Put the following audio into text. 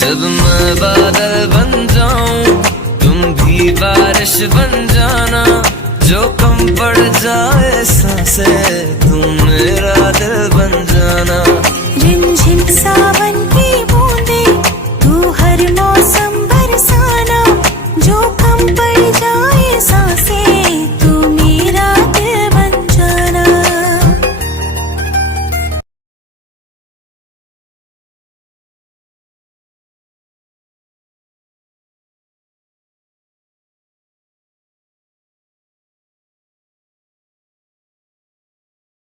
जब मैं बादल बन जाऊं तुम भी बारिश बन जाना, जो कम पड़ जाए सांसें तुमने